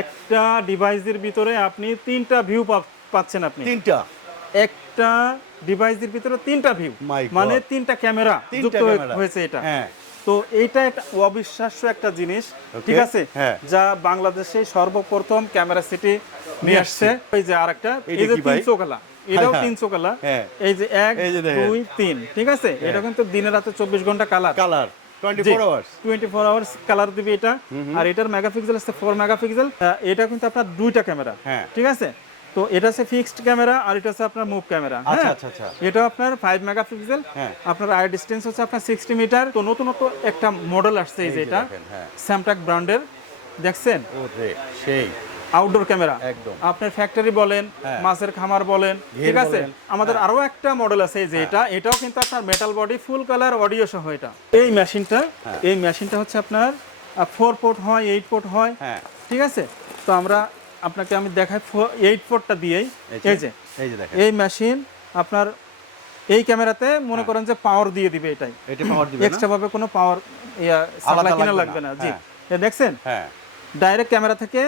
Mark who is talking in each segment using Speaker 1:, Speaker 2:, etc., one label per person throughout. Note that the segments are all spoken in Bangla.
Speaker 1: একটা ডিভাইসের ভিতরে আপনি তিনটা ভিউ পাচ্ছেন আপনি।
Speaker 2: তিনটা।
Speaker 1: একটা ডিভাইসের ভিতরে তিনটা ভিউ মানে তিনটা ক্যামেরা যুক্ত হয়েছে এটা।
Speaker 2: হ্যাঁ।
Speaker 1: তো এইটা একটা অবিশ্বাস্য একটা জিনিস ঠিক আছে?
Speaker 2: হ্যাঁ।
Speaker 1: যা বাংলাদেশে সর্বপ্রথম ক্যামেরা সিটি নিয়ে আসছে। এই যে আরেকটা এই যে? তিনশো এটাও
Speaker 2: হ্যাঁ।
Speaker 1: তিনশো কালা
Speaker 2: হ্যাঁ।
Speaker 1: এই যে এক। দুই তিন ঠিক আছে? এটা কিন্তু দিনে রাতে চব্বিশ ঘণ্টা colour
Speaker 2: colour twenty four hours
Speaker 1: twenty four hours colour দিবে এটা। আর এটার মেগাপিক্সেল আছে ফোর মেগাপিক্সেল এটা কিন্তু আপনার দুইটা ক্যামেরা। ঠিক আছে? তো এটা হচ্ছে ফিক্সড ক্যামেরা আর এটা হচ্ছে আপনার মুভ ক্যামেরা
Speaker 2: আচ্ছা,
Speaker 1: হ্যাঁ?
Speaker 2: আচ্ছা, আচ্ছা।
Speaker 1: এটা আপনার ফাইভ মেগাপিক্সেল
Speaker 2: হ্যাঁ।
Speaker 1: আপনার আই ডিস্টেন্স হচ্ছে আপনার সিক্সটি মিটার তো নতুনত একটা মডেল আসছে এই যে এটা।
Speaker 2: হ্যাঁ।
Speaker 1: স্যামটাক ব্র্যান্ডের দেখছেন?
Speaker 2: সেই।
Speaker 1: আউটডোর ক্যামেরা
Speaker 2: একদম।
Speaker 1: আপনার ফ্যাক্টরি বলেন
Speaker 2: হ্যাঁ।
Speaker 1: মাছের খামার বলেন ঠিক আছে?
Speaker 2: হ্যাঁ।
Speaker 1: আমাদের আরও একটা মডেল আছে যে এটা। এটাও কিন্তু আপনার metal body full colour audio সহ এটা। এই মেশিনটা
Speaker 2: হ্যাঁ।
Speaker 1: এই মেশিনটা হচ্ছে আপনার ফোর পোর্ট হয় এইট পোর্ট হয়
Speaker 2: হ্যাঁ।
Speaker 1: ঠিক আছে? তো আমরা আপনাকে আমি দেখাই এইট পোর্টটা দিয়েই।
Speaker 2: এই যে,
Speaker 1: এই যে
Speaker 2: দেখেন।
Speaker 1: এই মেশিন আপনার এই ক্যামেরাতে মনে করেন যে পাওয়ার দিয়ে দিবে এটাই।
Speaker 2: এটা পাওয়ার দিবে
Speaker 1: এক্সট্রা ভাবে কোনো পাওয়ার ইয়া সাপ্লাই কিনা
Speaker 2: লাগবে না,
Speaker 1: জি।
Speaker 2: হ্যাঁ।
Speaker 1: এ দেখছেন?
Speaker 2: হ্যাঁ।
Speaker 1: ডাইরেক্ট ক্যামেরা থেকে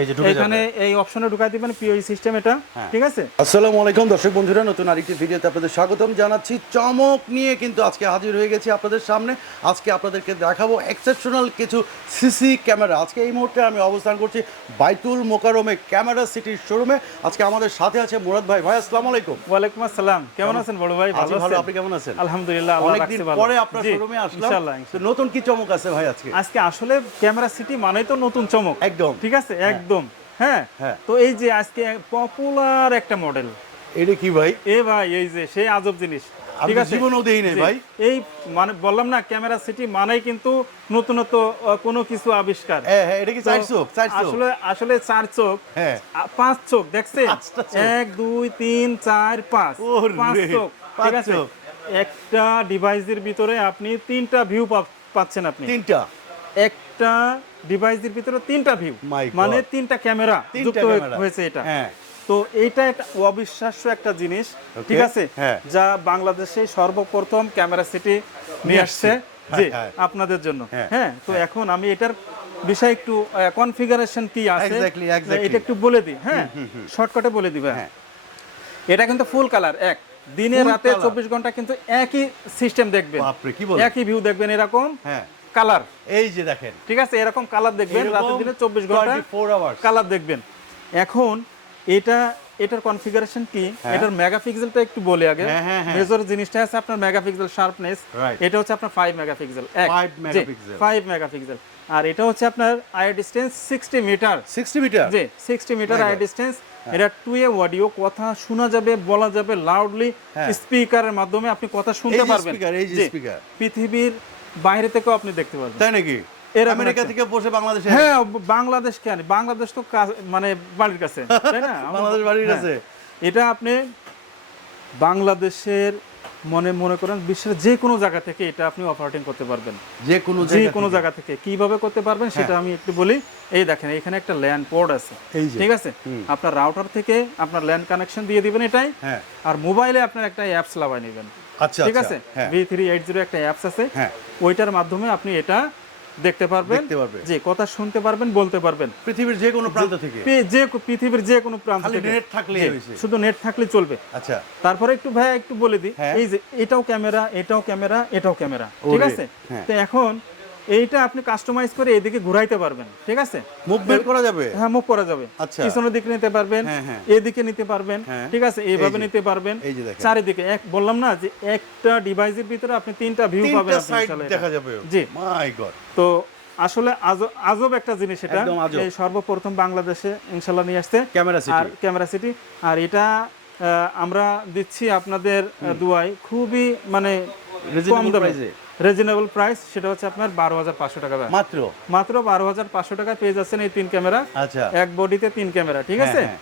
Speaker 2: এই যে
Speaker 1: এখানে এই অপশনে ঢুকাই দিবেন পিওই সিস্টেম এটা
Speaker 2: হ্যাঁ।
Speaker 1: ঠিক আছে?
Speaker 2: আসসালামু আলাইকুম দর্শক বন্ধুরা নতুন আরেকটি ভিডিওতে আপনাদের স্বাগতম জানাচ্ছি। চমক নিয়ে কিন্তু আজকে হাজির হয়ে গেছি আপনাদের সামনে। আজকে আপনাদেরকে দেখাবো এক্সেপশনাল কিছু সিসি ক্যামেরা। আজকে এই মুহূর্তে আমি অবস্থান করছি বাইতুল মোকারমে ক্যামেরা সিটির শোরুমে। আজকে আমাদের সাথে আছে মুরাদ ভাই। ভাই আসসালামু আলাইকুম।
Speaker 1: ওয়ালাইকুম আসসালাম। কেমন আছেন বড় ভাই?
Speaker 2: আছি ভালো আপনি কেমন আছেন?
Speaker 1: আলহামদুলিল্লাহ
Speaker 2: অনেকদিন পরে আপনার শোরুমে আসলাম।
Speaker 1: ইনশাআল্লাহ
Speaker 2: নতুন কি চমক আছে ভাই আজকে?
Speaker 1: আজকে আসলে ক্যামেরা সিটি মানেই তো নতুন চমক।
Speaker 2: একদম।
Speaker 1: ঠিক আছে? একদম। হ্যাঁ?
Speaker 2: হ্যাঁ।
Speaker 1: তো এই যে আজকে পপুলার একটা মডেল
Speaker 2: এটা কি ভাই?
Speaker 1: এ ভাই এই যে সেই আজব জিনিস। ঠিক আছে?
Speaker 2: জীবনেও দেই নাই ভাই।
Speaker 1: এই মানে বললাম না ক্যামেরা সিটি মানেই কিন্তু নতুনত্ব আহ, কোনো কিছু আবিষ্কার।
Speaker 2: হ্যাঁ হ্যাঁ এটা কি চার চোখ? চার চোখ?
Speaker 1: আসলে আসলে চার চোখ।
Speaker 2: হ্যাঁ।
Speaker 1: পাঁচ চোখ দেখছেন? এক দুই তিন চার পাঁচ। পাঁচ চোখ
Speaker 2: পাঁচ
Speaker 1: ঠিক আছে। একটা ডিভাইসের ভিতরে আপনি তিনটা ভিউ পাচ্ছেন আপনি।
Speaker 2: তিনটা।
Speaker 1: একটা ডিভাইসের ভিতরে তিনটা ভিউ মানে তিনটা ক্যামেরা যুক্ত হয়েছে এটা।
Speaker 2: হ্যাঁ।
Speaker 1: তো এইটা একটা অবিশ্বাস্য একটা জিনিস ঠিক আছে?
Speaker 2: হ্যাঁ।
Speaker 1: যা বাংলাদেশে সর্বপ্রথম ক্যামেরা সিটি নিয়ে আসছে। জি
Speaker 2: হ্যাঁ।
Speaker 1: আপনাদের জন্য।
Speaker 2: হ্যাঁ।
Speaker 1: তো এখন আমি এটার বিষয়ে একটু কনফিগারেশন কি আছে. এটা একটু বলে দিই। হ্যাঁ শর্টকাটে বলে দিবে।
Speaker 2: হ্যাঁ।
Speaker 1: এটা কিন্তু ফুল কালার এক। দিনে রাতে চব্বিশ ঘণ্টা কিন্তু একই সিস্টেম দেখবেন? একই ভিউ দেখবেন এরকম।
Speaker 2: হ্যাঁ।
Speaker 1: কালার।
Speaker 2: এই যে দেখেন।
Speaker 1: ঠিক আছে এরকম কালার দেখবেন রাতের দিনে চব্বিশ ঘণ্টা
Speaker 2: 24 hours
Speaker 1: কালার দেখবেন। এখন এটা এটার কনফিগারেশন কি? এটার মেগাপিক্সেলটা একটু বলে আগে।
Speaker 2: হ্যাঁ, হ্যাঁ, হ্যাঁ।
Speaker 1: মেজর জিনিসটা আছে আপনার মেগাপিক্সেল শার্পনেস এটা হচ্ছে আপনার 5 মেগাপিক্সেল এক।
Speaker 2: 5 megapixel।
Speaker 1: 5 মেগাপিক্সেল আর এটা হচ্ছে আপনার আই ডিসটেন্স 60 মিটার
Speaker 2: 60 মিটার
Speaker 1: জি 60 মিটার আই ডিসটেন্স এটা টু এ অডিও কথা শোনা যাবে বলা যাবে লাউডলি
Speaker 2: হ্যাঁ।
Speaker 1: স্পিকারের মাধ্যমে আপনি কথা শুনতে পারবেন।
Speaker 2: এই যে
Speaker 1: জি,
Speaker 2: speaker।
Speaker 1: পৃথিবীর বাইরে থেকেও আপনি দেখতে পারবেন।
Speaker 2: তাই নাকি? আমেরিকা থেকে বসে বাংলাদেশে
Speaker 1: হ্যাঁ বাংলাদেশ কেন বাংলাদেশ তো মানে বাড়ির কাছে তাই না?
Speaker 2: বাংলাদেশ বাড়ির
Speaker 1: হ্যাঁ।
Speaker 2: কাছে।
Speaker 1: এটা আপনি বাংলাদেশের মনে মনে করেন বিশ্বের যে কোনো জায়গা থেকে এটা আপনি অপারেটিং করতে পারবেন।
Speaker 2: যে কোনো
Speaker 1: যে কোনো জায়গা থেকে। কীভাবে করতে পারবেন সেটা আমি একটু বলি। এই দেখেন এখানে একটা ল্যান্ড পোর্ট আছে। ঠিক আছে? আপনার রাউটার থেকে আপনার ল্যান্ড কানেকশন দিয়ে দিবেন এটাই।
Speaker 2: হ্যাঁ।
Speaker 1: আর মোবাইলে আপনার একটা অ্যাপস লাগাই নেবেন। ঠিক
Speaker 2: আচ্ছা,
Speaker 1: আছে? ভি থ্রি এইট জিরো একটা অ্যাপস আছে।
Speaker 2: হ্যাঁ।
Speaker 1: ওইটার মাধ্যমে আপনি এটা দেখতে পারবেন। যে কথা শুনতে পারবেন বলতে পারবেন।
Speaker 2: পৃথিবীর যে কোনো প্রান্ত থেকে।
Speaker 1: যে পৃথিবীর যে কোনো প্রান্ত থেকে।
Speaker 2: নেট থাকলে
Speaker 1: শুধু নেট থাকলে চলবে।
Speaker 2: আচ্ছা।
Speaker 1: তারপরে একটু ভাই একটু বলে দিই।
Speaker 2: হ্যাঁ।
Speaker 1: এই যে এটাও ক্যামেরা এটাও ক্যামেরা এটাও ক্যামেরা। ঠিক আছে?
Speaker 2: হ্যাঁ।
Speaker 1: তো এখন এইটা আপনি কাস্টমাইজ করে এদিকে ঘুরাইতে পারবেন ঠিক আছে?
Speaker 2: মুভমেন্ট করা যাবে?
Speaker 1: হ্যাঁ মুভ করা যাবে।
Speaker 2: আচ্ছা।
Speaker 1: পিছনের দিকে নিতে পারবেন
Speaker 2: হ্যাঁ, হ্যাঁ।
Speaker 1: এদিকে নিতে পারবেন
Speaker 2: হ্যাঁ।
Speaker 1: ঠিক আছে? এইভাবে নিতে পারবেন। চারিদিকে এক বললাম না যে একটা ডিভাইসের ভিতরে আপনি তিনটা ভিউ পাবেন
Speaker 2: দেখা যাবে।
Speaker 1: জি।
Speaker 2: মাই গড
Speaker 1: তো আসলে আজব একটা জিনিস এটা। এই সর্বপ্রথম বাংলাদেশে ইনশাল্লাহ নিয়ে আসতে
Speaker 2: ক্যামেরা সিটি আর
Speaker 1: ক্যামেরা সিটি আর এটা আমরা দিচ্ছি আপনাদের দুয়ায়। খুবই মানে কম দামে? রিজনেবল প্রাইস সেটা হচ্ছে আপনার বারো হাজার পাঁচশো টাকা
Speaker 2: মাত্র?
Speaker 1: মাত্র বারো হাজার পাঁচশো টাকায় পেয়ে যাচ্ছেন এই তিন ক্যামেরা।
Speaker 2: আচ্ছা।
Speaker 1: এক বডিতে তিন ক্যামেরা ঠিক
Speaker 2: হ্যাঁ,
Speaker 1: আছে?
Speaker 2: হ্যাঁ।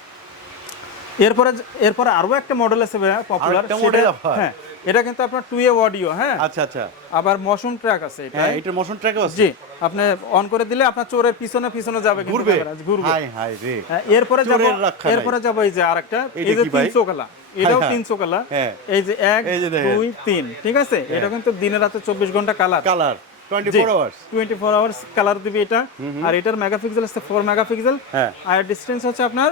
Speaker 1: এরপরে এরপরে আরও একটা মডেল আছে পপুলার
Speaker 2: মডেল model
Speaker 1: হ্যাঁ। এটা কিন্তু আপনার টু এ অডিও হ্যাঁ?
Speaker 2: আচ্ছা আচ্ছা।
Speaker 1: আবার মশন ট্র্যাক আছে এটা।
Speaker 2: হ্যাঁ এটার মোশন ট্র্যাকও আছে।
Speaker 1: জি আপনি অন করে দিলে আপনার চোরের পিছনে পিছনে যাবে কিন্তু
Speaker 2: ঘুরবে?
Speaker 1: ঘুরবে।
Speaker 2: হাই হাই রে।
Speaker 1: হ্যাঁ, এরপরে যাব। এরপরে যাব এই যে আরেকটা এই যে
Speaker 2: কি ভাই?
Speaker 1: তিনশো কালা এটাও
Speaker 2: হ্যাঁ।
Speaker 1: তিনশো কালা
Speaker 2: হ্যাঁ।
Speaker 1: এই যে এক। দুই তিন ঠিক আছে? এটা কিন্তু দিনে রাতে চব্বিশ ঘণ্টা colour
Speaker 2: colour 24 hours
Speaker 1: twenty four hours colour দিবে এটা। আর এটার মেগাপিক্সেল হচ্ছে ফোর মেগাপিক্সেল
Speaker 2: হ্যাঁ।
Speaker 1: আর ডিস্টেন্স হচ্ছে আপনার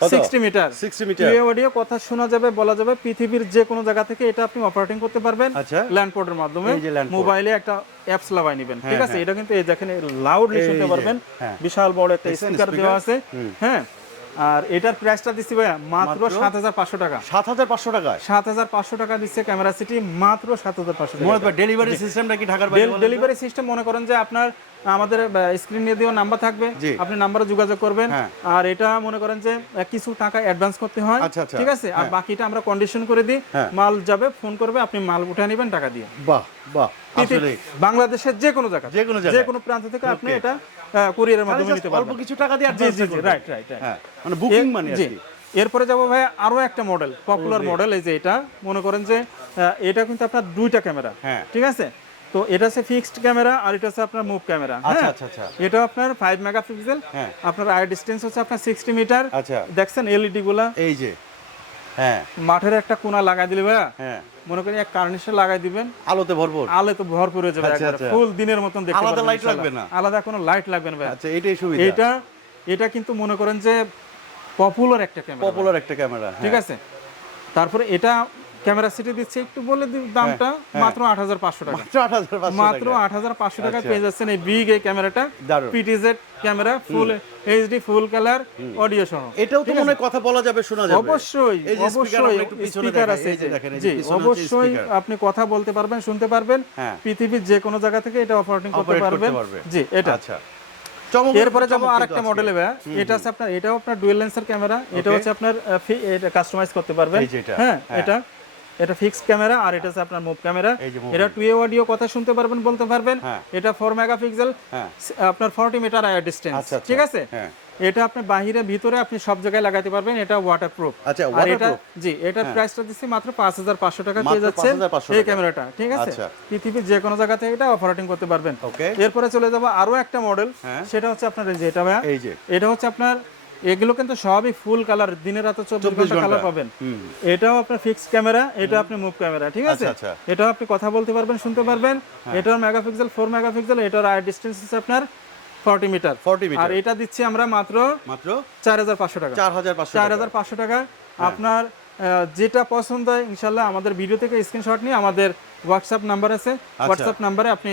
Speaker 2: কত?
Speaker 1: Sixty metre.
Speaker 2: 60 মিটার।
Speaker 1: অডিও কথা শোনা যাবে বলা যাবে পৃথিবীর যে কোনো জায়গা থেকে এটা আপনি অপারেটিং করতে পারবেন ল্যান্ডপোর্টের মাধ্যমে।
Speaker 2: এই যে land port।
Speaker 1: মোবাইলে একটা অ্যাপস লাগাই নেবেন ঠিক
Speaker 2: হ্যাঁ,
Speaker 1: আছে এটা কিন্তু এই দেখেন লাউডলি শুনতে পারবেন। বিশাল বড় একটা স্পিকার দেওয়া আছে। আর এটার প্রাইসটা দিচ্ছি ভাইয়া মাত্র? সাত হাজার পাঁচশো টাকা।
Speaker 2: সাত হাজার পাঁচশো টাকায়?
Speaker 1: সাত হাজার পাঁচশো টাকা দিচ্ছে ক্যামেরা সিটি মাত্র সাত হাজার পাঁচশো
Speaker 2: ডেলিভারি সিস্টেমটা কি ঢাকার?
Speaker 1: ডেলিভারি সিস্টেম মনে করেন যে আপনার আমাদের স্ক্রিনে দেওয়া নাম্বার থাকবে। আপনি নাম্বারে যোগাযোগ করবেন।
Speaker 2: হ্যাঁ।
Speaker 1: আর এটা মনে করেন যে কিছু টাকা অ্যাডভান্স করতে হয়।
Speaker 2: আচ্ছা, আচ্ছা।
Speaker 1: ঠিক আছে? আর বাকিটা আমরা কন্ডিশন করে দিই।
Speaker 2: হ্যাঁ।
Speaker 1: মাল যাবে ফোন করবে আপনি মাল উঠে নেবেন টাকা দিয়ে।
Speaker 2: বাহ বাহ
Speaker 1: বাংলাদেশের যে কোনো জায়গা
Speaker 2: যে কোনো
Speaker 1: যে কোনো প্রান্ত থেকে আপনি এটা কুরিয়ারের মাধ্যমে নিতে
Speaker 2: অল্প কিছু টাকা দিয়ে অ্যাডভান্স
Speaker 1: রাইট রাইট
Speaker 2: হ্যাঁ। মানে বুকিং মানে আর
Speaker 1: জি।
Speaker 2: কি।
Speaker 1: এরপরে যাব ভাই আরও একটা মডেল পপুলার মডেল এই যে এটা। মনে করেন যে এটা কিন্তু আপনার দুইটা ক্যামেরা
Speaker 2: হ্যাঁ।
Speaker 1: ঠিক আছে? তো এটা হচ্ছে ফিক্সড ক্যামেরা আর এটা হচ্ছে আপনার মুভ ক্যামেরা
Speaker 2: আচ্ছা আচ্ছা আচ্ছা।
Speaker 1: এটা আপনার ফাইভ মেগাপিক্সেল
Speaker 2: হ্যাঁ।
Speaker 1: আপনার আই ডিস্টেন্স হচ্ছে আপনার সিক্সটি মিটার
Speaker 2: আচ্ছা।
Speaker 1: দেখছেন এলইডি গুলা?
Speaker 2: এই যে হ্যাঁ।
Speaker 1: মাঠের একটা কোনা লাগাই দিলে ভাইয়া
Speaker 2: হ্যাঁ।
Speaker 1: মনে করেন এক কার্নিশে লাগাই দিবেন।
Speaker 2: আলোতে ভরপুর।
Speaker 1: আলো তো ভরপুর হয়ে যাবে
Speaker 2: আচ্ছা,
Speaker 1: একবারে।
Speaker 2: আচ্ছা।
Speaker 1: ফুল দিনের মতন দেখতে
Speaker 2: আলাদা
Speaker 1: ইনশাআল্লাহ।
Speaker 2: লাগবে না?
Speaker 1: আলাদা কোনো লাইট লাগবে না ভাই
Speaker 2: আচ্ছা এটাই সুবিধা।
Speaker 1: এটা এটা কিন্তু মনে করেন যে পপুলার একটা ক্যামেরা
Speaker 2: পপুলার একটা ক্যামেরা
Speaker 1: ঠিক আছে? তারপরে এটা ক্যামেরা সিটি দিচ্ছে একটু বলে দিই দামটা মাত্র আট হাজার পাঁচশো টাকা।
Speaker 2: মাত্র আট হাজার পাঁচশো
Speaker 1: মাত্র আট হাজার পাঁচশো টাকা
Speaker 2: আচ্ছা।
Speaker 1: পেয়ে যাচ্ছেন এই বিগ এই ক্যামেরাটা PTZ camera full HD full colour audio সহ।
Speaker 2: এটাও তো মনে কথা বলা যাবে শোনা যাবে।
Speaker 1: অবশ্যই অবশ্যই। স্পিকার আছে
Speaker 2: দেখেন, এই যে
Speaker 1: জি অবশ্যই আপনি কথা বলতে পারবেন শুনতে পারবেন।
Speaker 2: হ্যাঁ।
Speaker 1: পৃথিবীর যে কোনো জায়গা থেকে এটা অপারেটিং করতে পারবেন। জি এটা।
Speaker 2: আচ্ছা।
Speaker 1: এরপরে যাব আরেকটা মডেলে ভাইয়া। এটা আছে আপনার এটাও আপনার ডুয়েল লেন্সের ক্যামেরা। এটা হচ্ছে আপনার এটা কাস্টমাইজ করতে পারবেন। হ্যাঁ
Speaker 2: হ্যাঁ।
Speaker 1: এটা। এটা ফিক্সড ক্যামেরা আর এটা হচ্ছে আপনার মুভ ক্যামেরা। এটা টু এ অডিও কথা শুনতে পারবেন বলতে পারবেন।
Speaker 2: হ্যাঁ।
Speaker 1: এটা ফোর মেগাপিক্সেল
Speaker 2: হ্যাঁ।
Speaker 1: আপনার ফর্টি মিটার আয়ার ডিস্টেন্স। ঠিক আছে?
Speaker 2: হ্যাঁ।
Speaker 1: এটা আপনি বাহিরে ভিতরে আপনি সব জায়গায় লাগাতে পারবেন। এটা ওয়াটার প্রুফ
Speaker 2: আচ্ছা
Speaker 1: আর এটা? জি এটার প্রাইসটা দিচ্ছি মাত্র পাঁচ হাজার পাঁচশো টাকা
Speaker 2: মাত্র
Speaker 1: পেয়ে যাচ্ছেন
Speaker 2: 5,500
Speaker 1: এই ক্যামেরাটা ঠিক আছে?
Speaker 2: আচ্ছা।
Speaker 1: পৃথিবীর যে কোনো জায়গা থেকে এটা অপারেটিং করতে পারবেন।
Speaker 2: ওকে
Speaker 1: এরপরে চলে যাব আরও একটা মডেল। সেটা হচ্ছে আপনার এই যে এটা ভাইয়া।
Speaker 2: এই যে।
Speaker 1: এটা হচ্ছে আপনার এগুলো কিন্তু সবই ফুল কালার দিনে রাতে চব্বিশ
Speaker 2: ঘণ্টা।
Speaker 1: কালার পাবেন। এটাও আপনার ফিক্সড ক্যামেরা এটা আপনি মুভ ক্যামেরা ঠিক আছে?
Speaker 2: আচ্ছা, আচ্ছা।
Speaker 1: এটাও আপনি কথা বলতে পারবেন শুনতে পারবেন। এটার মেগাপিক্সেল ফোর মেগাপিক্সেল এটার আই ডিস্টেন্স আপনার ফর্টি মিটার
Speaker 2: 40
Speaker 1: আর
Speaker 2: মিটার
Speaker 1: এটা দিচ্ছি আমরা মাত্র
Speaker 2: মাত্র
Speaker 1: চার হাজার পাঁচশো টাকা।
Speaker 2: চার হাজার পাঁচশো
Speaker 1: চার হাজার পাঁচশো টাকা। আপনার আহ, যেটা পছন্দ হয় ইনশাল্লাহ আমাদের ভিডিও থেকে স্ক্রিনশট নিয়ে আমাদের হোয়াটসঅ্যাপ নাম্বার আছে। হোয়াটসঅ্যাপ নাম্বারে আপনি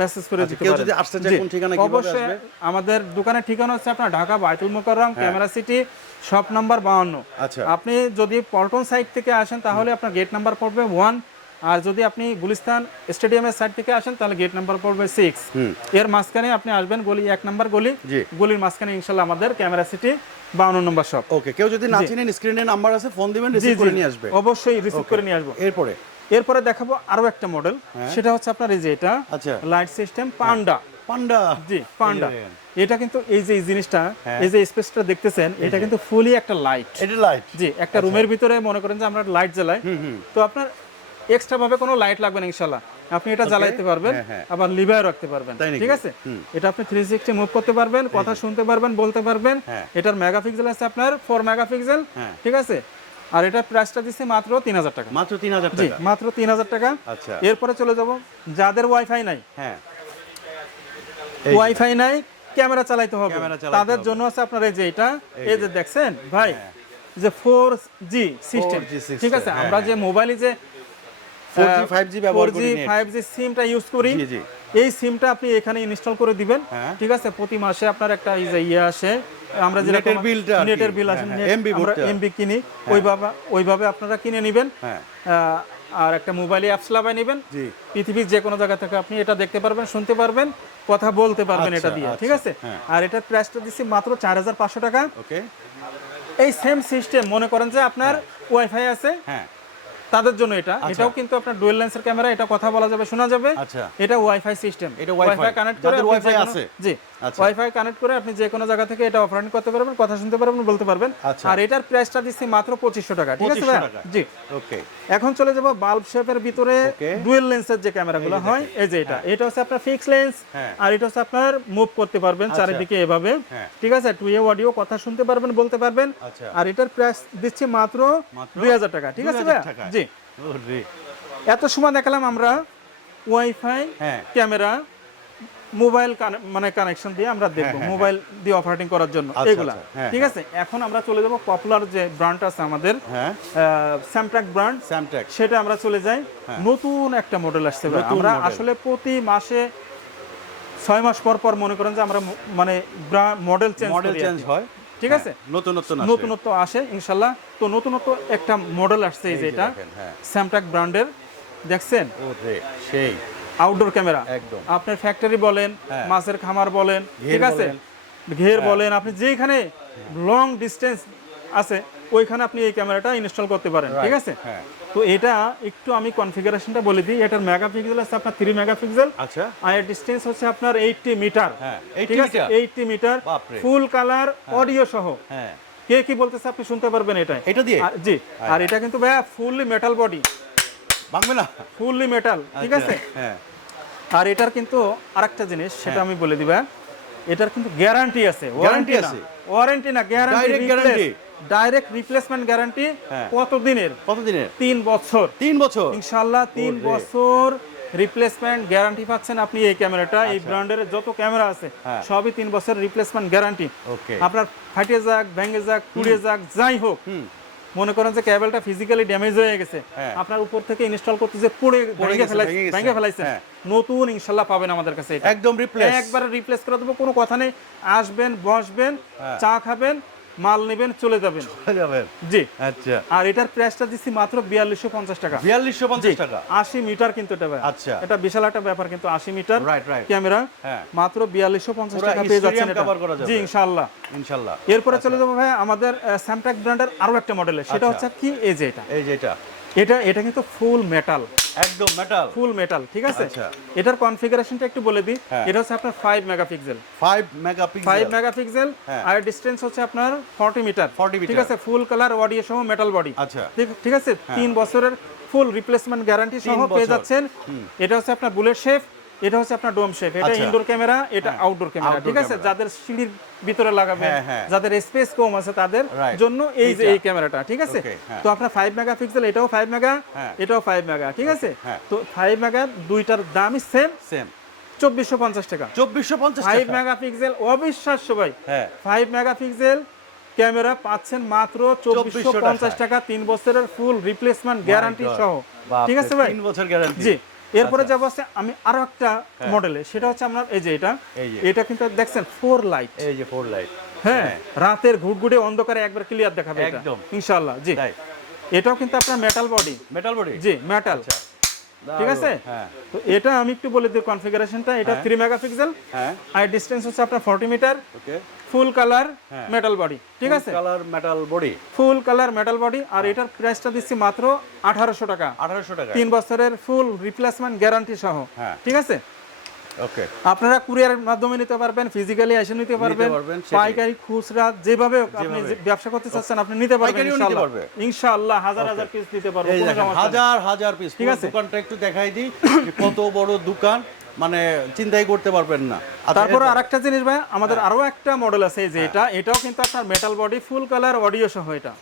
Speaker 1: মেসেজ করে দিতে
Speaker 2: আচ্ছা।
Speaker 1: পারেন।
Speaker 2: যদি আসতে চায় কোন ঠিকানা
Speaker 1: অবশ্যই? আমাদের দোকানের ঠিকানা হচ্ছে আপনার Dhaka Baitul Mukarram camera city shop number বাউন্ন।
Speaker 2: আচ্ছা।
Speaker 1: আপনি যদি পল্টন সাইড থেকে আসেন তাহলে আপনার গেট নাম্বার পড়বে ওয়ান আর যদি আপনি গুলিস্তান স্টেডিয়ামের সাইড থেকে আসেন তাহলে গেট নাম্বার পড়বে সিক্স এর মাঝখানে আপনি আসবেন গলি এক নাম্বার গলি। গলির মাঝখানে ইনশাল্লাহ আমাদের ক্যামেরা সিটি বাউন্ন নম্বর শপ
Speaker 2: ওকে কেউ যদি না চিনেন স্ক্রিনে নাম্বার আছে ফোন দিবেন রিসিভ করে নিয়ে আসবে।
Speaker 1: অবশ্যই রিসিভ করে নিয়ে আসব।
Speaker 2: এরপরে?
Speaker 1: এরপরে দেখাবো আরও একটা মডেল সেটা হচ্ছে আপনার এই যে এটা
Speaker 2: আচ্ছা।
Speaker 1: লাইট সিস্টেম পান্ডা
Speaker 2: পান্ডা
Speaker 1: জি পান্ডা এটা কিন্তু এই যে এই জিনিসটা
Speaker 2: হ্যাঁ।
Speaker 1: এই যে স্পেসটা দেখতেছেন এটা কিন্তু ফুলি একটা লাইট
Speaker 2: এটা লাইট
Speaker 1: জি একটা রুমের ভিতরে মনে করেন যে আমরা লাইট জ্বালাই। তো আপনার এক্সট্রা ভাবে কোনো লাইট লাগবে না ইনশাল্লাহ আপনি এটা জ্বালাইতে পারবেন
Speaker 2: হ্যাঁ, হ্যাঁ।
Speaker 1: আবার লিভার রাখতে পারবেন? ঠিক আছে? এটা আপনি থ্রি সিক্সটি মুভ করতে পারবেন কথা শুনতে পারবেন বলতে পারবেন।
Speaker 2: হ্যাঁ।
Speaker 1: এটার মেগাপিক্সেল আছে আপনার ফোর মেগাপিক্সেল
Speaker 2: হ্যাঁ।
Speaker 1: ঠিক আছে? আর এটার প্রাইসটা দিচ্ছে মাত্র তিন হাজার টাকা।
Speaker 2: মাত্র তিন হাজার টাকা?
Speaker 1: মাত্র তিন হাজার টাকা।
Speaker 2: আচ্ছা।
Speaker 1: এরপরে চলে যাব যাদের ওয়াইফাই নাই।
Speaker 2: হ্যাঁ। যে।
Speaker 1: ওয়াইফাই নাই ক্যামেরা চালাইতে হবে। তাদের জন্য আছে আপনার এই যে এটা।
Speaker 2: এই
Speaker 1: যে দেখছেন ভাই যে ফোর জি সিস্টেম ঠিক আছে?
Speaker 2: হ্যাঁ,
Speaker 1: আমরা যে মোবাইলে যে
Speaker 2: 4G 5G ব্যবহার করি
Speaker 1: জি
Speaker 2: net।
Speaker 1: ফাইভ জি সিমটা ইউজ করি।
Speaker 2: জি জি।
Speaker 1: এই সিমটা আপনি এখানে ইনস্টল করে দিবেন।
Speaker 2: হ্যাঁ।
Speaker 1: ঠিক আছে? প্রতি মাসে আপনার একটা যে ইয়ে আসে। আমরা
Speaker 2: নেটের বিলটা আর
Speaker 1: নেটের বিল
Speaker 2: হ্যাঁ, MB
Speaker 1: আমরা
Speaker 2: ভরতে হয়।
Speaker 1: এমবি কিনি ওইভাবে ওইভাবে আপনারা কিনে নেবেন।
Speaker 2: হ্যাঁ।
Speaker 1: আর একটা মোবাইলে অ্যাপস লাগাই নেবেন। পৃথিবীর যে কোনো জায়গা থেকে আপনি এটা দেখতে পারবেন শুনতে পারবেন কথা বলতে পারবেন
Speaker 2: আচ্ছা,
Speaker 1: এটা দিয়ে
Speaker 2: আচ্ছা,
Speaker 1: ঠিক আছে?
Speaker 2: হ্যাঁ।
Speaker 1: আর এটার প্রাইসটা দিচ্ছি মাত্র চার হাজার পাঁচশো টাকা।
Speaker 2: ওকে।
Speaker 1: এই সেম সিস্টেম মনে করেন যে আপনার ওয়াইফাই আছে।
Speaker 2: হ্যাঁ।
Speaker 1: তাদের জন্য এটা। এটাও কিন্তু আপনার ডুয়েল লেন্সের ক্যামেরা এটা কথা বলা যাবে শোনা যাবে।
Speaker 2: আচ্ছা।
Speaker 1: এটা ওয়াইফাই সিস্টেম
Speaker 2: এটা Wi-Fi?
Speaker 1: কানেক্ট করে কোনো-
Speaker 2: আছে?
Speaker 1: জি
Speaker 2: আচ্ছা।
Speaker 1: ওয়াইফাই কানেক্ট করে আপনি যে কোনো জায়গা থেকে এটা অপারেট করতে পারবেন কথা শুনতে পারবেন বলতে পারবেন।
Speaker 2: আচ্ছা।
Speaker 1: আর এটার প্রাইসটা দিচ্ছি মাত্র পঁচিশশো টাকা ঠিক আছে
Speaker 2: 2500।
Speaker 1: জি।
Speaker 2: ওকে
Speaker 1: এখন চলে যাব বাল্ব শেপের ভিতরে ডুয়েল লেন্সের যে ক্যামেরাগুলো হয় এই যে এটা। এটা হচ্ছে আপনার ফিক্স লেন্স
Speaker 2: হ্যাঁ।
Speaker 1: আর এটা হচ্ছে আপনার মুভ করতে পারবেন চারিদিকে এভাবে।
Speaker 2: হ্যাঁ।
Speaker 1: ঠিক আছে? টু এ অডিও কথা শুনতে পারবেন বলতে পারবেন।
Speaker 2: আচ্ছা।
Speaker 1: আর এটার প্রাইস দিচ্ছি মাত্র
Speaker 2: মাত্র
Speaker 1: দুই হাজার টাকা ঠিক আছে
Speaker 2: 2000।
Speaker 1: জি। এত সময় দেখালাম আমরা ওয়াইফাই
Speaker 2: হ্যাঁ।
Speaker 1: ক্যামেরা মোবাইল মানে কানেকশন দিয়ে আমরা দেখব
Speaker 2: হ্যাঁ,
Speaker 1: মোবাইল দিয়ে অপারেটিং করার জন্য।
Speaker 2: আচ্ছা,
Speaker 1: এগুলা।
Speaker 2: আচ্ছা, হ্যাঁ,
Speaker 1: ঠিক আছে? এখন আমরা চলে যাব পপুলার যে ব্র্যান্ড আছে আমাদের
Speaker 2: হ্যাঁ।
Speaker 1: স্যামট্রাক ব্র্যান্ড
Speaker 2: স্যামটেক
Speaker 1: সেটা আমরা চলে যাই। নতুন একটা মডেল আসছে।
Speaker 2: হ্যাঁ।
Speaker 1: আমরা আসলে প্রতি মাসে ছয় মাস পর পর মনে করেন যে আমরা মানে মডেল চেঞ্জ
Speaker 2: মডেল চেঞ্জ হয়।
Speaker 1: ঠিক আছে?
Speaker 2: নতুনত্ব
Speaker 1: নতুনত্ব আসে ইনশাল্লাহ। তো নতুনত্ব একটা মডেল আসছে এই যে এটা
Speaker 2: হ্যাঁ।
Speaker 1: স্যামটাক ব্র্যান্ডের দেখছেন?
Speaker 2: সেই।
Speaker 1: আউটডোর ক্যামেরা
Speaker 2: একদম।
Speaker 1: আপনার ফ্যাক্টরি বলেন
Speaker 2: হ্যাঁ।
Speaker 1: মাছের খামার বলেন ঠিক আছে? ঘের বলেন আপনি যেখানে লং ডিস্টেন্স আছে ওইখানে আপনি এই ক্যামেরাটা ইনস্টল করতে পারেন ঠিক আছে?
Speaker 2: হ্যাঁ।
Speaker 1: তো এটা একটু আমি কনফিগারেশনটা বলে দিই। এটার মেগাপিক্সেল আছে আপনার থ্রি মেগাপিক্সেল
Speaker 2: আচ্ছা।
Speaker 1: আর ডিস্টেন্স হচ্ছে আপনার এইটটি মিটার
Speaker 2: হ্যাঁ, 80 metre?
Speaker 1: Eighty metre full colour audio সহ।
Speaker 2: হ্যাঁ।
Speaker 1: কে কি বলতেছে আপনি শুনতে পারবেন এটা
Speaker 2: এটা দিয়ে?
Speaker 1: জি। আর এটা কিন্তু ভাইয়া ফুললি মেটাল বডি
Speaker 2: ভাঙবে না?
Speaker 1: ফুললি মেটাল ঠিক
Speaker 2: আচ্ছা,
Speaker 1: আছে?
Speaker 2: হ্যাঁ।
Speaker 1: আর এটার কিন্তু আরেকটা জিনিস সেটা
Speaker 2: হ্যাঁ।
Speaker 1: আমি বলে দিবা এটার কিন্তু গ্যারান্টি আছে ওয়ারেন্টি
Speaker 2: আছে?
Speaker 1: ওয়ারেন্টি না guarantee
Speaker 2: guarantee?
Speaker 1: Direct replacement guarantee
Speaker 2: হ্যাঁ।
Speaker 1: কত দিনের
Speaker 2: কতদিনের?
Speaker 1: তিন বছর।
Speaker 2: তিন বছর?
Speaker 1: ইনশাআল্লাহ তিন বছর রিপ্লেসমেন্ট গ্যারান্টি পাচ্ছেন আপনি এই ক্যামেরাটা এই ব্র্যান্ডের যত ক্যামেরা আছে
Speaker 2: আচ্ছা। হ্যাঁ।
Speaker 1: সবই তিন বছর রিপ্লেসমেন্ট গ্যারান্টি আপনার যাক ভেঙে যাক যাক যাই হোক মনে করেন যে কেবলটা ফিজিক্যালি ড্যামেজ হয়ে গেছে।
Speaker 2: হ্যাঁ।
Speaker 1: আপনার উপর থেকে ইনস্টল করতে যে পুড়ে ভেঙে ফেলাইছে
Speaker 2: ভেঙে
Speaker 1: ফেলাইছে।
Speaker 2: হ্যাঁ।
Speaker 1: নতুন ইনশাল্লাহ পাবেন আমাদের কাছে
Speaker 2: একদম রিপ্লেস
Speaker 1: একবার রিপ্লেস করে দেবো কোনো কথা নেই। আসবেন বসবেন। চা খাবেন মাল নেবেন চলে যাবেন।
Speaker 2: যাবেন।
Speaker 1: জি।
Speaker 2: আচ্ছা।
Speaker 1: আর এটার প্রাইসটা দিচ্ছি মাত্র বিয়াল্লিশশো পঞ্চাশ টাকা।
Speaker 2: বিয়াল্লিশশো পঞ্চাশ টাকা।
Speaker 1: আশি মিটার কিন্তু এটা ভাই।
Speaker 2: আচ্ছা।
Speaker 1: এটা বিশাল একটা ব্যাপার কিন্তু আশি মিটার।
Speaker 2: Right right
Speaker 1: camera.
Speaker 2: হ্যাঁ।
Speaker 1: মাত্র বিয়াল্লিশশো পঞ্চাশ টাকা পেয়ে যাচ্ছেন। জি ইনশাআল্লাহ।
Speaker 2: ইনশাল্লাহ
Speaker 1: এরপরে চলে যাব ভাই আমাদের স্যামটাক ব্র্যান্ডের আরও একটা মডেল সেটা
Speaker 2: আচ্ছা।
Speaker 1: হচ্ছে কি? এই যে এটা।
Speaker 2: এই যে এটা।
Speaker 1: এটা এটা কিন্তু ফুল মেটাল
Speaker 2: একদম মেটাল
Speaker 1: ফুল মেটাল ঠিক আছে?
Speaker 2: আচ্ছা।
Speaker 1: এটার কনফিগারেশনটা একটু বলে দিই।
Speaker 2: হ্যাঁ।
Speaker 1: এটা হচ্ছে আপনার ফাইভ মেগাপিক্সেল
Speaker 2: 5 মেগাপিক্সেল
Speaker 1: 5 মেগাপিক্সেল
Speaker 2: হ্যাঁ।
Speaker 1: আর ডিস্টেন্স হচ্ছে আপনার ফর্টি মিটার
Speaker 2: 40 মিটার।
Speaker 1: ঠিক আছে? ফুল কালার অডিও সহ মেটাল বডি
Speaker 2: আচ্ছা।
Speaker 1: ঠিক আছে? তিন বছরের ফুল রিপ্লেসমেন্ট গ্যারান্টি সহ পেয়ে যাচ্ছেন। এটা হচ্ছে আপনার বুলেট শেফ এটা হচ্ছে আপনার ডোম শেফ এটা
Speaker 2: আচ্ছা।
Speaker 1: ইনডোর ক্যামেরা এটা আউটডোর ক্যামেরা ঠিক আছে? যাদের সিঁড়ির ভিতরে লাগাবেন
Speaker 2: হ্যাঁ, হ্যাঁ।
Speaker 1: যাদের স্পেস কম আছে তাদের জন্য এই যে। এই ক্যামেরাটা ঠিক আছে?
Speaker 2: হ্যাঁ।
Speaker 1: তো আপনার ফাইভ মেগাপিক্সেল এটাও ফাইভ মেগা। এটাও ফাইভ মেগা ঠিক আছে। তো ফাইভ মেগা দুইটার দামই সেম
Speaker 2: সেম
Speaker 1: চব্বিশশো পঞ্চাশ টাকা।
Speaker 2: চব্বিশশো পঞ্চাশ
Speaker 1: ফাইভ
Speaker 2: টাকা।
Speaker 1: মেগাপিক্সেল অবিশ্বাস্য ভাই।
Speaker 2: হ্যাঁ।
Speaker 1: ফাইভ মেগাপিক্সেল ক্যামেরা পাচ্ছেন মাত্র চব্বিশশো
Speaker 2: 2400
Speaker 1: পঞ্চাশ টাকা তিন বছরের ফুল রিপ্লেসমেন্ট গ্যারান্টি সহ। ঠিক আছে ভাই?
Speaker 2: তিন বছর গ্যারান্টি
Speaker 1: জি। এরপরে যাব হচ্ছে আমি আরও একটা মডেলে সেটা হচ্ছে আপনার এই যে এটা। এটা কিন্তু দেখছেন ফোর লাইট
Speaker 2: এই যে ফোর লাইট
Speaker 1: হ্যাঁ রাতের ঘুটঘুটে অন্ধকারে একবার ক্লিয়ার দেখাবে এটা।
Speaker 2: একদম।
Speaker 1: ইনশাআল্লাহ জি। এটাও কিন্তু আপনার মেটাল বডি
Speaker 2: মেটাল বডি
Speaker 1: জি মেটাল ঠিক আছে?
Speaker 2: হ্যাঁ।
Speaker 1: তো এটা আমি একটু বলে দিই কনফিগারেশনটা এটা থ্রি মেগাপিক্সেল
Speaker 2: হ্যাঁ।
Speaker 1: আর ডিস্টেন্স হচ্ছে আপনার forty metre
Speaker 2: okay
Speaker 1: full colour
Speaker 2: হ্যাঁ।
Speaker 1: মেটাল বডি ঠিক আছে?
Speaker 2: Colour metal body
Speaker 1: full colour metal body আর এটার প্রাইসটা দিচ্ছি মাত্র আঠারোশো টাকা।
Speaker 2: আঠারোশো টাকা।
Speaker 1: তিন বছরের ফুল রিপ্লেসমেন্ট গ্যারান্টি সহ
Speaker 2: হ্যাঁ।
Speaker 1: ঠিক আছে?
Speaker 2: ওকে।
Speaker 1: আপনারা কুরিয়ারের মাধ্যমে নিতে পারবেন ফিজিক্যালি এসে নিতে পারবেন
Speaker 2: পারবেন,
Speaker 1: পাইকারি খুচরা যেভাবে আপনি ব্যবসা করতে চাচ্ছেন আপনি নিতে পারবেন ইনশাআল্লাহ। হাজার হাজার পিস নিতে পারব
Speaker 2: এই
Speaker 1: কোনো সমস্যা
Speaker 2: হাজার হাজার পিস
Speaker 1: ঠিক আছে।
Speaker 2: দোকানটা একটু দেখাই দিই কত বড় দোকান। মানে চিন্তাই করতে পারবেন না। আচ্ছা,
Speaker 1: তারপর
Speaker 2: আর
Speaker 1: আরেকটা জিনিস ভাই আমাদের
Speaker 2: আরও
Speaker 1: আরও একটা মডেল আছে যে এটা এটাও কিন্তু আপনার metal body full colour audio সহ এটা।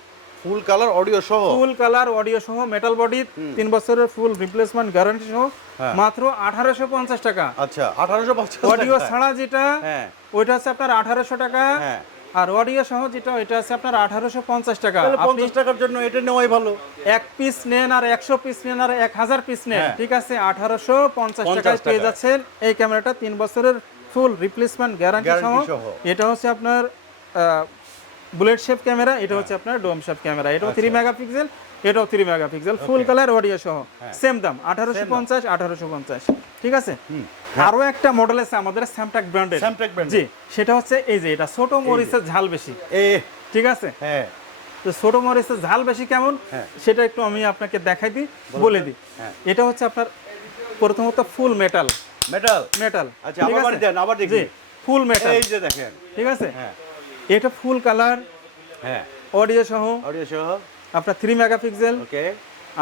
Speaker 2: ফুল কালার অডিও সহ?
Speaker 1: ফুল কালার অডিও সহ মেটাল বডি তিন বছরের ফুল রিপ্লেসমেন্ট গ্যারান্টি সহ
Speaker 2: হ্যাঁ।
Speaker 1: মাত্র আঠারোশো পঞ্চাশ টাকা।
Speaker 2: আচ্ছা আঠারোশো
Speaker 1: অডিও ছাড়া যেটা
Speaker 2: হ্যাঁ।
Speaker 1: ওইটা হচ্ছে আপনার আঠারোশো টাকা।
Speaker 2: হ্যাঁ।
Speaker 1: আর অডিও সহ যেটা এটা আছে আপনার আঠারোশো পঞ্চাশ টাকা।
Speaker 2: পঞ্চাশ টাকার জন্য এটা নেওয়াই ভালো।
Speaker 1: এক পিস নেন আর একশো পিস নেন আর এক হাজার পিস নেন
Speaker 2: হ্যাঁ।
Speaker 1: ঠিক আছে? আঠারোশো পঞ্চাশ
Speaker 2: 50
Speaker 1: টাকায় পেয়ে। যাচ্ছেন। এই ক্যামেরাটা তিন বছরের ফুল রিপ্লেসমেন্ট গ্যারান্টি সহ। এটা হচ্ছে আপনার বুলেট শেপ ক্যামেরা এটা হচ্ছে আপনার ডোম শেপ ক্যামেরা এটা থ্রি। মেগাপিক্সেল এটাও three megapixel full colour audio সহ। সেম দাম আঠারোশো পঞ্চাশ আঠারোশো পঞ্চাশ। ঠিক আছে? আরও একটা মডেল আছে আমাদের স্যামটাক ব্র্যান্ডের
Speaker 2: Samtec brand
Speaker 1: জি সেটা হচ্ছে এই যে এটা ছোট মরিচের ঝাল বেশি। ঠিক আছে?
Speaker 2: হ্যাঁ।
Speaker 1: তো ছোট মরিচের ঝাল বেশি কেমন?
Speaker 2: হ্যাঁ।
Speaker 1: সেটা একটু আমি আপনাকে দেখাই দিই বলে দিই।
Speaker 2: হ্যাঁ।
Speaker 1: এটা হচ্ছে আপনার প্রথমত ফুল মেটাল
Speaker 2: মেটাল
Speaker 1: মেটাল
Speaker 2: আচ্ছা, আবার দেন, আবার দেখি।
Speaker 1: ফুল মেটাল
Speaker 2: এই যে দেখেন।
Speaker 1: ঠিক আছে?
Speaker 2: হ্যাঁ।
Speaker 1: এটা ফুল কালার
Speaker 2: হ্যাঁ।
Speaker 1: অডিও সহ।
Speaker 2: অডিও সহ।
Speaker 1: আপনার থ্রি মেগাপিক্সেল
Speaker 2: ওকে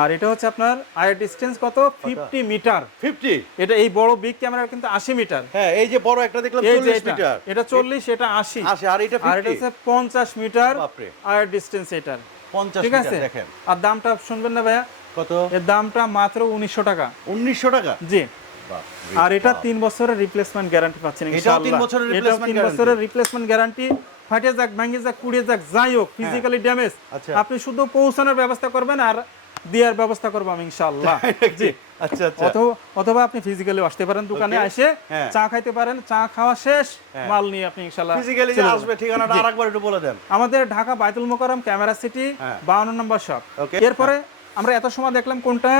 Speaker 1: আর এটা হচ্ছে আপনার আয়ের ডিস্টেন্স কত? ফিফটি মিটার
Speaker 2: ফিফটি
Speaker 1: এটা এই বড় বিগ ক্যামেরার কিন্তু আশি মিটার
Speaker 2: হ্যাঁ এই যে বড় একটা দেখলাম
Speaker 1: এই যে
Speaker 2: চল্লিশ
Speaker 1: এটা
Speaker 2: মিটার
Speaker 1: এটা চল্লিশ এটা আশি।
Speaker 2: আর এটা
Speaker 1: আর এটা হচ্ছে পঞ্চাশ মিটার
Speaker 2: বাপরে।
Speaker 1: আয়ের ডিস্টেন্স এটার। ঠিক আছে?
Speaker 2: দেখেন।
Speaker 1: আর দামটা শুনবেন না ভাইয়া?
Speaker 2: কত?
Speaker 1: এর দামটা মাত্র উনিশশো টাকা।
Speaker 2: উনিশশো টাকা?
Speaker 1: জি। আর এটা। তিন বছরের রিপ্লেসমেন্ট গ্যারান্টি পাচ্ছেন ইনশাআল্লাহ। এটাও তিন বছরের রিপ্লেসমেন্ট গ্যারান্টি ফাটে যাক ভেঙে যাক কুড়িয়ে যাক যাই হোক ফিজিক্যালি ড্যামেজ
Speaker 2: আচ্ছা।
Speaker 1: আপনি শুধু পৌঁছানোর ব্যবস্থা করবেন আর দেওয়ার ব্যবস্থা করব আমি ইনশাআল্লাহ জি
Speaker 2: আচ্ছা আচ্ছা
Speaker 1: অথবা অথবা আপনি ফিজিক্যালি আসতে পারেন দোকানে. এসে
Speaker 2: হ্যাঁ।
Speaker 1: চা খাইতে পারেন চা খাওয়া শেষ
Speaker 2: হ্যাঁ।
Speaker 1: মাল নিয়ে আপনি ইনশাআল্লাহ
Speaker 2: ফিজিক্যালি আসবে ঠিকানাটা আরেকবার একটু বলে দেন
Speaker 1: আমাদের ঢাকা বাইতুল মোকাররম ক্যামেরা সিটি
Speaker 2: হ্যাঁ।
Speaker 1: বাউন্ন নম্বর শপ. এরপরে আমরা এত সময় দেখলাম কোনটা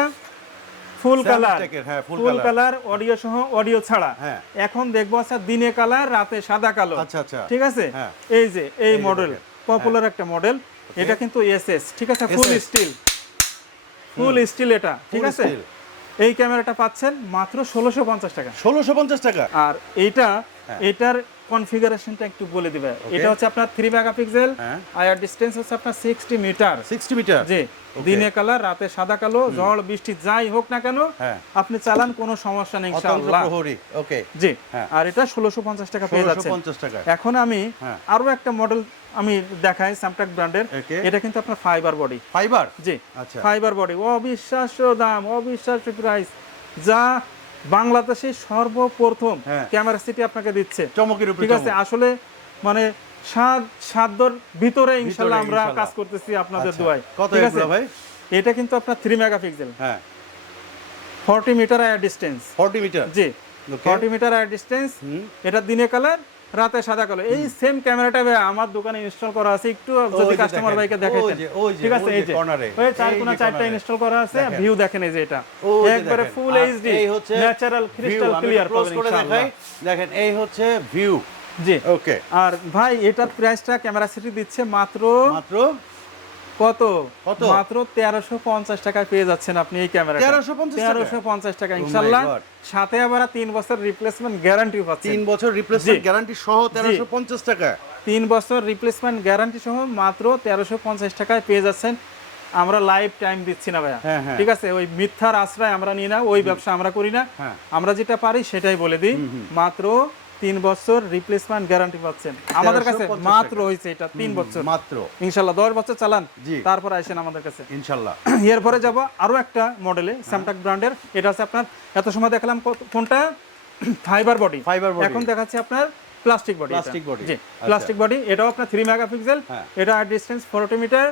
Speaker 1: ফুল কালার
Speaker 2: হ্যাঁ,
Speaker 1: ফুল কালার অডিও সহ অডিও ছাড়া।
Speaker 2: হ্যাঁ।
Speaker 1: এখন দেখব আচ্ছা দিনে কালার রাতে সাদা কালো
Speaker 2: আচ্ছা, আচ্ছা।
Speaker 1: ঠিক আছে?
Speaker 2: হ্যাঁ।
Speaker 1: এই যে এই মডেল পপুলার একটা মডেল এটা কিন্তু এসএস ঠিক আছে? ফুল স্টিল ফুল স্টিল এটা ঠিক আছে? এই ক্যামেরাটা পাচ্ছেন মাত্র ষোলোশো পঞ্চাশ টাকা।
Speaker 2: ষোলোশো পঞ্চাশ টাকা।
Speaker 1: আর এইটা। এটার কনফিগারেশনটা একটু বলে দিবে। এটা হচ্ছে আপনার থ্রি মেগাপিক্সেল। আয়ার ডিস্টেন্স হচ্ছে আপনার সিক্সটি মিটার
Speaker 2: সিক্সটি মিটার
Speaker 1: জি দিনে কালার রাতে সাদা কালো ঝড় বৃষ্টি যাই হোক না কেন
Speaker 2: হ্যাঁ।
Speaker 1: আপনি চালান কোনো সমস্যা নেই ইনশাআল্লাহ।
Speaker 2: প্রহরী ওকে
Speaker 1: জি
Speaker 2: হ্যাঁ।
Speaker 1: আর এটা ষোলোশো পঞ্চাশ টাকা পেয়ে যাচ্ছে
Speaker 2: পঞ্চাশ টাকা।
Speaker 1: এখন আমি
Speaker 2: হ্যাঁ।
Speaker 1: আরও একটা মডেল আমি দেখাই স্যামটাক ব্র্যান্ডের এটা কিন্তু আপনার ফাইবার বডি
Speaker 2: ফাইবার
Speaker 1: জি
Speaker 2: আচ্ছা।
Speaker 1: ফাইবার বডি অবিশ্বাস্য দাম অবিশ্বাস্য প্রাইস যা বাংলাদেশে সর্বপ্রথম
Speaker 2: হ্যাঁ।
Speaker 1: ক্যামেরা সিটি আপনাকে দিচ্ছে।
Speaker 2: চমকের উপরে
Speaker 1: ঠিক আছে? আসলে মানে সাত সাধ্যর ভিতরে ইনশাল্লাহ আমরা কাজ করতেছি আপনাদের
Speaker 2: আচ্ছা।
Speaker 1: দোয়ায়। ঠিক আছে?
Speaker 2: ভাই?
Speaker 1: এটা কিন্তু আপনার থ্রি মেগাপিক্সেল
Speaker 2: হ্যাঁ।
Speaker 1: Forty metre IR distance
Speaker 2: forty metre
Speaker 1: জি. ফর্টি মিটার আয়ার ডিস্টেন্স এটা দিনে কালার রাতে সাদা কালো। এই সেম ক্যামেরাটা আমার দোকানে ইনস্টল করা আছে একটু যদি কাস্টমার ভাইকে
Speaker 2: দেখাই
Speaker 1: দেখাইতেন
Speaker 2: যে,
Speaker 1: ঠিক আছে? এই
Speaker 2: যে কর্নারে
Speaker 1: ওই চার
Speaker 2: কোণা
Speaker 1: চারটা ইনস্টল করা আছে ভিউ দেখেন এই যে এটা। একবারে ফুল এইচডি
Speaker 2: এই হচ্ছে
Speaker 1: ন্যাচারাল ক্রিস্টাল ক্লিয়ার পাবেন
Speaker 2: করে
Speaker 1: ইনশাআল্লাহ।
Speaker 2: দেখেন এই হচ্ছে ভিউ
Speaker 1: জি।
Speaker 2: ওকে
Speaker 1: আর ভাই এটার প্রাইসটা ক্যামেরা সিটি দিচ্ছে মাত্র
Speaker 2: মাত্র
Speaker 1: কত?
Speaker 2: কত?
Speaker 1: মাত্র তেরোশো পঞ্চাশ পেয়ে যাচ্ছেন আপনি এই ক্যামেরা
Speaker 2: 1350 টাকা?
Speaker 1: তেরোশো পঞ্চাশ টাকা
Speaker 2: Oh
Speaker 1: ইনশাল্লাহ। সাথে আবার তিন বছর রিপ্লেসমেন্ট গ্যারান্টি পাচ্ছেন।
Speaker 2: তিন বছর রিপ্লেসমেন্ট গ্যারান্টি সহ তেরোশো পঞ্চাশ টাকা।
Speaker 1: তিন বছর রিপ্লেসমেন্ট গ্যারান্টি সহ মাত্র তেরোশো পঞ্চাশ টাকায় পেয়ে যাচ্ছেন। আমরা লাইফ টাইম দিচ্ছি না ভাইয়া।
Speaker 2: হ্যাঁ, হ্যাঁ।
Speaker 1: ঠিক আছে? ওই মিথ্যার আশ্রয় আমরা নিই না ওই ব্যবসা আমরা করি না।
Speaker 2: হ্যাঁ।
Speaker 1: আমরা যেটা পারি সেটাই বলে দিই। মাত্র তিন বছর রিপ্লেসমেন্ট গ্যারান্টি পাচ্ছেন। আমাদের কাছে মাত্র হয়েছে এটা তিন বছর।
Speaker 2: মাত্র।
Speaker 1: ইনশাল্লাহ দশ বছর চালান। তারপর আসেন আমাদের কাছে।
Speaker 2: ইনশাল্লাহ।
Speaker 1: এরপরে যাব আরও একটা মডেলে স্যামটাক ব্র্যান্ডের এটা আছে আপনার এত সময় দেখালাম কোনটা? Fibre body
Speaker 2: Fiber body।
Speaker 1: এখন দেখাচ্ছি আপনার প্লাস্টিক বডি
Speaker 2: Plastic body।
Speaker 1: জি
Speaker 2: আচ্ছা।
Speaker 1: প্লাস্টিক বডি এটাও আপনার থ্রি মেগাপিক্সেল
Speaker 2: হ্যাঁ।
Speaker 1: এটা ডিস্টেন্স ফোরটি মিটার।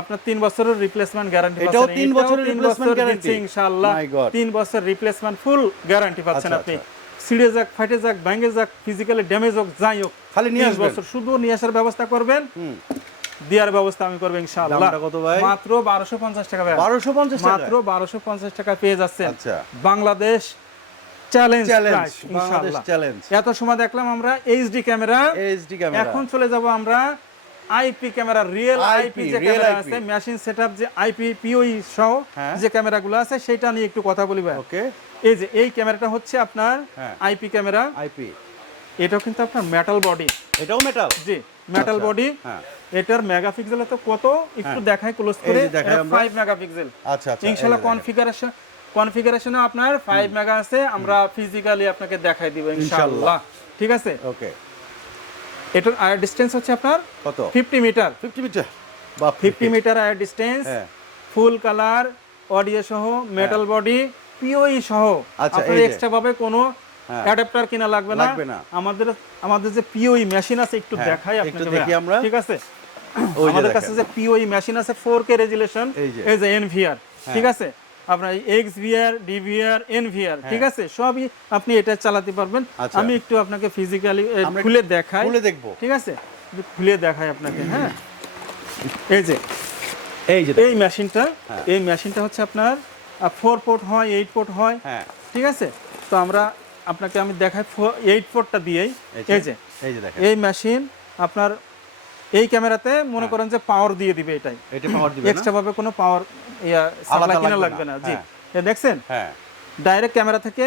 Speaker 1: আপনার তিন বছরের রিপ্লেসমেন্ট গ্যারান্টি
Speaker 2: এটাও তিন বছরের replacement guarantee?
Speaker 1: ইনশাআল্লাহ তিন বছর রিপ্লেসমেন্ট ফুল গ্যারান্টি পাচ্ছেন
Speaker 2: আচ্ছা,
Speaker 1: আপনি। ছিঁড়ে যাক ফাটে যাক ভেঙে যাক ফিজিক্যালি ড্যামেজ হোক যাই হোক
Speaker 2: খালি নিয়ে
Speaker 1: বছর শুধু নিয়ে আসার ব্যবস্থা করবেন। দেওয়ার ব্যবস্থা আমি করব ইনশাআল্লাহ।
Speaker 2: কত ভাই?
Speaker 1: মাত্র বারোশো পঞ্চাশ টাকা
Speaker 2: বারোশো পঞ্চাশ
Speaker 1: মাত্র বারোশো পঞ্চাশ টাকা পেয়ে যাচ্ছেন।
Speaker 2: আচ্ছা।
Speaker 1: বাংলাদেশ চ্যালেঞ্জ
Speaker 2: চ্যালেঞ্জ চ্যালেঞ্জ
Speaker 1: এত সময় দেখলাম আমরা এইচডি ক্যামেরা
Speaker 2: এইচডি ক্যামেরা
Speaker 1: এখন চলে যাব আমরা আইপি ক্যামেরা রিয়েল আইপি যে ক্যামেরা আছে মেশিন সেটআপ যে আইপি পিওই সহ
Speaker 2: হ্যাঁ।
Speaker 1: যে ক্যামেরাগুলো আছে সেটা নিয়ে একটু কথা বলি ভাই।
Speaker 2: ওকে।
Speaker 1: এই যে এই ক্যামেরাটা হচ্ছে আপনার
Speaker 2: হ্যাঁ।
Speaker 1: IP camera.
Speaker 2: আইপি
Speaker 1: এটাও কিন্তু আপনার মেটাল বডি
Speaker 2: এটাও মেটাল
Speaker 1: জি মেটাল
Speaker 2: আচ্ছা,
Speaker 1: বডি
Speaker 2: হ্যাঁ।
Speaker 1: এটার মেগাপিক্সেল তো কত? একটু দেখাই ক্লোজ
Speaker 2: এই
Speaker 1: করে।
Speaker 2: যে দেখাই আমরা।
Speaker 1: 5 মেগাপিক্সেল
Speaker 2: আচ্ছা আচ্ছা
Speaker 1: ইনশাআল্লাহ কনফিগারেশন কনফিগারেশনে আপনার 5 মেগা আছে। আমরা ফিজিক্যালি আপনাকে দেখাই দিব ইনশাআল্লাহ ঠিক আছে?
Speaker 2: ওকে।
Speaker 1: এটার আয়ার ডিসটেন্স হচ্ছে আপনার
Speaker 2: কত?
Speaker 1: 50 মিটার
Speaker 2: ফিফটি মিটার বাপ
Speaker 1: 50 মিটার আয়ার ডিসটেন্স
Speaker 2: হ্যাঁ।
Speaker 1: ফুল কালার অডিও সহ মেটাল বডি পিওই সহ।
Speaker 2: আচ্ছা,
Speaker 1: আপনার এক্সট্রা ভাবে কোনো
Speaker 2: হ্যাঁ।
Speaker 1: অ্যাডাপ্টার কিনা লাগবে না।
Speaker 2: লাগবে না।
Speaker 1: আমাদের আমাদের যে পিওই মেশিন আছে একটু
Speaker 2: হ্যাঁ,
Speaker 1: দেখাই
Speaker 2: একটু
Speaker 1: আপনাকে
Speaker 2: দেখি আমরা।
Speaker 1: ঠিক আছে?
Speaker 2: ওই
Speaker 1: আমাদের কাছে যে পিওই মেশিন আছে 4K রেজুলেশন
Speaker 2: এই যে।
Speaker 1: এই যে এনভিআর ঠিক আছে? আপনার এক্স ভিআর ডিভিআর এনভিআর ঠিক আছে? সবই আপনি এটা চালাতে পারবেন।
Speaker 2: আচ্ছা।
Speaker 1: আমি একটু আপনাকে ফিজিক্যালি খুলে দেখাই।
Speaker 2: খুলে দেখব।
Speaker 1: ঠিক আছে? খুলে দেখাই আপনাকে হ্যাঁ? এই যে।
Speaker 2: এই যে
Speaker 1: এই মেশিনটা
Speaker 2: হ্যাঁ।
Speaker 1: এই মেশিনটা হচ্ছে আপনার ফোর পোর্ট হয় এইট পোর্ট হয়
Speaker 2: হ্যাঁ।
Speaker 1: ঠিক আছে? তো আমরা আপনাকে আমি দেখাই এইট পোর্টটা দিয়েই।
Speaker 2: এই যে।
Speaker 1: এই যে।
Speaker 2: এই যে দেখেন।
Speaker 1: এই মেশিন আপনার এই ক্যামেরাতে মনে করেন যে পাওয়ার দিয়ে দিবে এটাই।
Speaker 2: এটা পাওয়ার দিবে
Speaker 1: এক্সট্রা ভাবে কোনো পাওয়ার ইয়া সাপ্লাই কিনা
Speaker 2: লাগবে না,
Speaker 1: জি।
Speaker 2: হ্যাঁ।
Speaker 1: এ দেখছেন?
Speaker 2: হ্যাঁ।
Speaker 1: ডাইরেক্ট ক্যামেরা থেকে